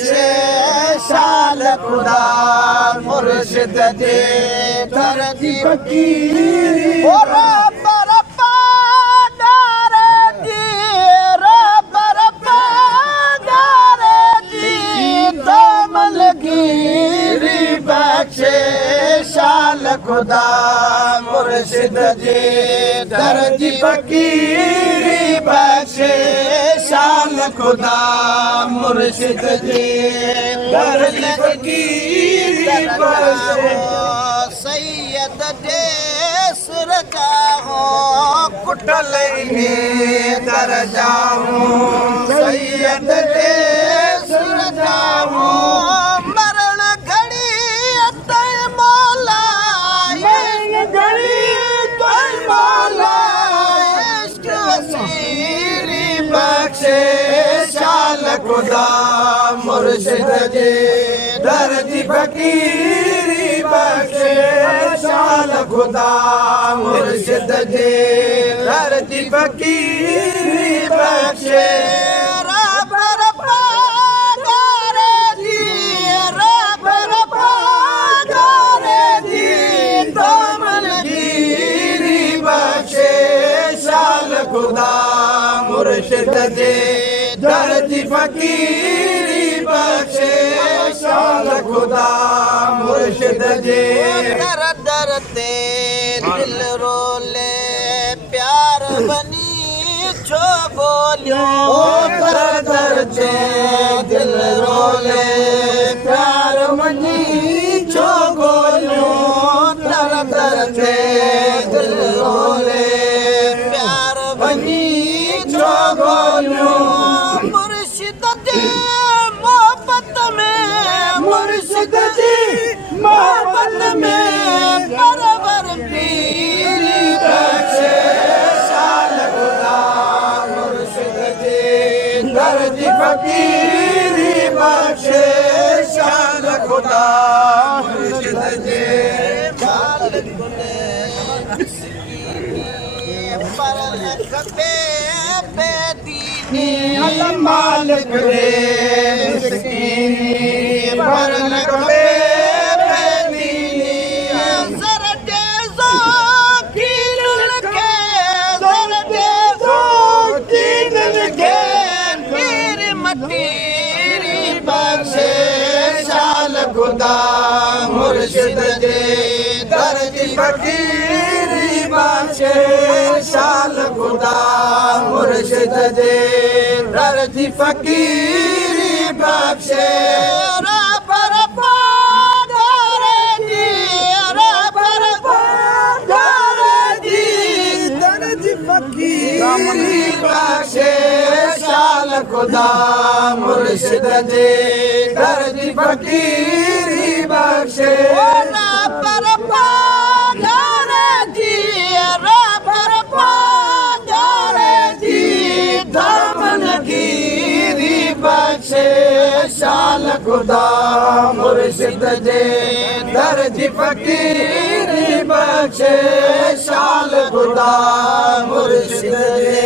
बख्शे शाल खुदा मुर्शिद जे दर जी फकीरी ओ रब रब्बा गारे जी रब रब्बा गारे जी दमलगीरी बख्शे शाल खुदा मुर्शिद जे दर जी फकीरी बख्शे शाल खुदा मुर्शिद जे दर जी फकीरी बख्शे सैयद जे सुर जाहो कुटल में दर जाहो सैयद जे सुर जाहो मरण घड़ी अतई मौला घड़ी तई मौला इश्क वसीरी बख्शे शाल खुदा मुर्शिद जे दर जी फकीरी बख्शे शाल खुदा मुर्शिद जे दर जी फकीरी बख्शे रब रब्बा गारे जी रब रब्बा गारे जी दमलगीरी बख्शे शाल खुदा मुर्शिद जे दर जी फकीरी बख्शे शाल खुदा मुर्शिद जे दर दर ते दिल रोले प्यार बनी छो बोलियो दर दर ते दिल रोले प्यार बनी छो बोलियो दर दर ते दिल रोले प्यार बनी छो बोलियो मुर्शिद जे मोहब्बत में मुर्शिद जी मोहब्बत में परवर पीरी बख्शे शाल खुदा मुर्शिद जी दर जी फकीरी बख्शे शाल खुदा मुर्शिद जी मालिक ने पर खपे बेदीनी मालिक रे मिस्कीनी पर खपे बेदीनी सर दे जो कीन के सर दे जो कीन के मेरी मतीरी बख्शे शाल खुदा मुर्शिद जे दर जी फकीरी बख्शे शाल खुदा मुर्शिद जे दर जी फकीरी बख्शे रब रब्बा गारे जी रब रब्बा गारे जी दर जी फकीरी बख्शे शाल खुदा मुर्शिद जे दर जी फकीरी बख्शे रब रब्बा गारे जी रब रब्बा गारे जी दमलगीरी बख्शे शाल खुदा मुर्शिद जे दर जी फकीरी बख्शे शाल खुदा मुर्शिद जे